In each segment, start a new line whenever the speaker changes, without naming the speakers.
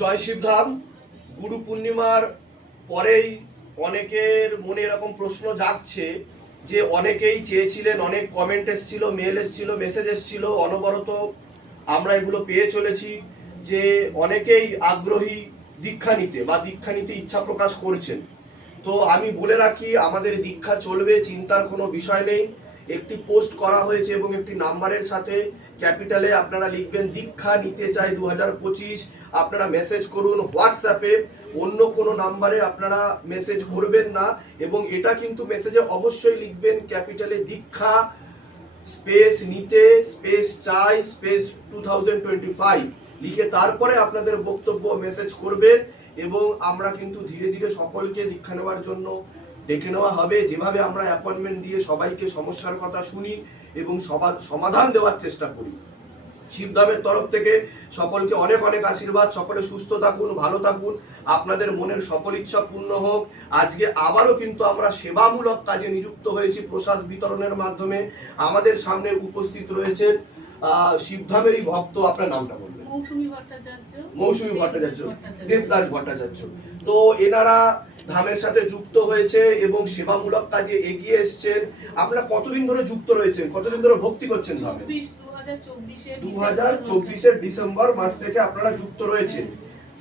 জয় শিবধাম, গুরু পূর্ণিমার পরেই অনেকের মনে এরকম প্রশ্ন যাচ্ছে যে অনেকেই চেয়েছিলেন, অনেক কমেন্ট এসেছিল মেল এসেছিল মেসেজ এসেছিল, অনবরত আমরা এগুলো পেয়ে চলেছি যে অনেকেই আগ্রহী দীক্ষা নিতে বা দীক্ষা নিতে ইচ্ছা প্রকাশ করছেন। তো আমি বলে রাখি, আমাদের দীক্ষা চলবে, চিন্তার কোনো বিষয় নেই। একটি পোস্ট করা হয়েছে এবং একটি নাম্বারের সাথে ক্যাপিটালে আপনারা লিখবেন, দীক্ষা নিতে চাই দু হাজার পঁচিশ। আপনারা মেসেজ করুন হোয়াটসঅ্যাপে অন্য কোনো নাম্বারে আপনারা মেসেজ করবেন না এবং এটা কিন্তু মেসেজে অবশ্যই লিখবেন ক্যাপিটালে দীক্ষা, স্পেস নিতে, স্পেস চাই, স্পেস টু লিখে তারপরে আপনাদের বক্তব্য মেসেজ করবেন এবং আমরা কিন্তু ধীরে ধীরে সকলকে দীক্ষা নেওয়ার জন্য ডেকে নেওয়া হবে। যেভাবে আমরা অ্যাপয়েন্টমেন্ট দিয়ে সবাইকে সমস্যার কথা শুনি এবং সবার সমাধান দেওয়ার চেষ্টা করি। শিবধামের তরফ থেকে সকলকে অনেক অনেক আশীর্বাদ। সকলে সুস্থ থাকুন, ভালো থাকুন। আপনাদের মনের সকল ইচ্ছা পূর্ণ হোক। আজকে আবারও কিন্তু আমরা সেবামূলক কাজে নিযুক্ত হয়েছি প্রসাদ বিতরণের মাধ্যমে। আমাদের সামনে উপস্থিত রয়েছে শিবধামেরই ভক্ত। আপনার নামটা বলবেন
মৌসুমী ভট্টাচার্য
মৌসুমী ভট্টাচার্য দেবদাস ভট্টাচার্য। তো এনারা ধামের সাথে যুক্ত হয়েছে এবং সেবামূলক কাজে এগিয়ে এসছেন। আপনারা কতদিন ধরে যুক্ত রয়েছেন? কতদিন ধরে ভক্তি করছেন ধামে?
দু হাজার
চব্বিশের ডিসেম্বর মাস থেকে আপনারা যুক্ত রয়েছেন।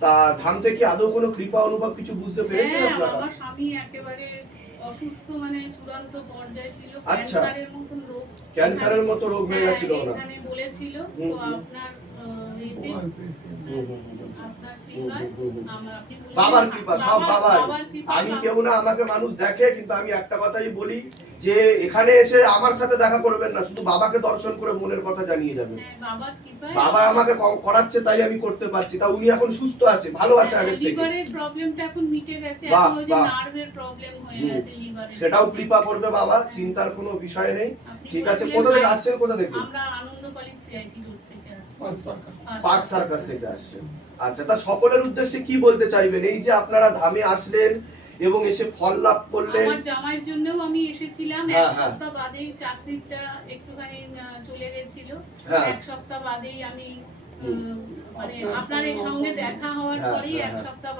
তা ধাম থেকে আদৌ কোনো কৃপা অনুভব কিছু বুঝতে পেরেছেন
হ্যাঁ
আপনারা?
আমার স্বামী একেবারে অসুস্থ মানে চূড়ান্ত পর্যায়ে ছিল।
আচ্ছা।
ক্যান্সারের মতন রোগ
ক্যান্সারের মতো রোগ হয়ে
হ্যাঁ,
গেছিল ওনার।
বলেছিল। তো আপনার
বাবার কৃপা সব
বাবার-
বাবার
বাবার কৃপা,
আমি কেউ না আমাকে মানুষ দেখে কিন্তু আমি একটা কথাই বলি যে এখানে এসে আমার সাথে দেখা করবেন না শুধু বাবাকে দর্শন করে মনের কথা জানিয়ে যাবেন।
হ্যাঁ, বাবার
বাবা আমাকে করাচ্ছে তাই আমি করতে পারছি। তা উনি এখন সুস্থ আছে ভালো আছে আগের থেকে।
লিভারের প্রবলেমটা এখন মিটে গেছে
বাহ,
এখন ওই যে
বাহ।
নার্ভের প্রবলেম হয়ে
হুম।
গেছে লিভারের
সেটাও কৃপা করবে বাবা চিন্তার কোনো বিষয় নেই। ঠিক আছে কোথা থেকে আসছেন কোথা থেকে?
আমরা সিআইটি আসছি
পার্ক সার্কাস থেকে আসছেন। আচ্ছা তা সকলের উদ্দেশ্যে কি বলতে চাইবেন? এই যে আপনারা ধামে আসলেন এবং এসে ফল লাভ করলেন।
আমার জামাইয়ের জন্যও আমি এসেছিলাম।
হ্যাঁ,
এক
হ্যাঁ।
সপ্তাহ বাদেই চাকরিটা একটুখানি চলে গেছিল।
হ্যাঁ।
এক সপ্তাহ বাদেই আমি মানে আপনার এই সঙ্গে দেখা হওয়ার
হ্যাঁ,
পরেই
হ্যাঁ,
এক
হ্যাঁ।
সপ্তাহ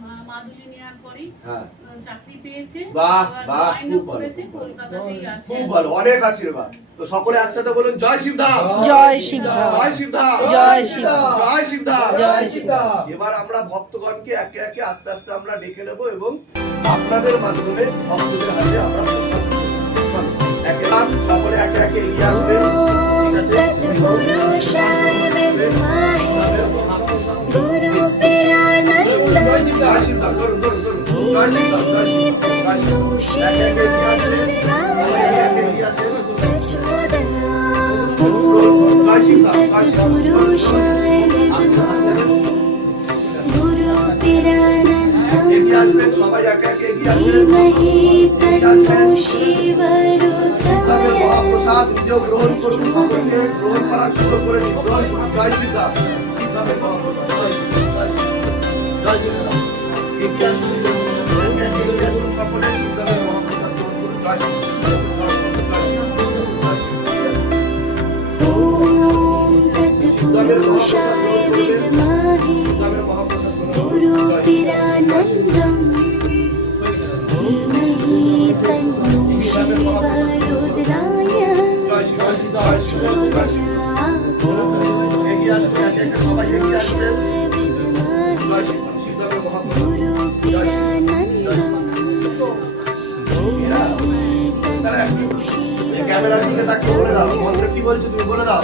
মা- মাদুলি নেওয়ার পরেই
হ্যাঁ
চাকরি পেয়েছে
বাহ, বাহ, খুব ভালো, খুব ভালো।
কলকাতাতেই আছে
খুব ভালো অনেক আশীর্বাদ তো সকলে একসাথে বলুন জয় শিবধাম
জয় শিবধাম।
জয় শিবধাম
জয় শিবধাম।
জয় শিবধাম
জয় শিবধাম।
এবার আমরা ভক্তগণকে একে একে আস্তে আস্তে আমরা ডেকে নেব এবং আপনাদের মাধ্যমে ভক্তদের হাতে আমরা একে সকলে একে একে এগিয়ে আসবেন জয় শ্রীরাম, জয় শ্রীরাম। এগিয়ে আসুন, এগিয়ে আসুন সকলে শ্রীরাম, শিবরামে মহাপ্রসাদ। তারা একটু এই ক্যামেরার দিকে তাকিয়ে বলে দাও মন্ত্র কি বলছো তুমি বলে দাও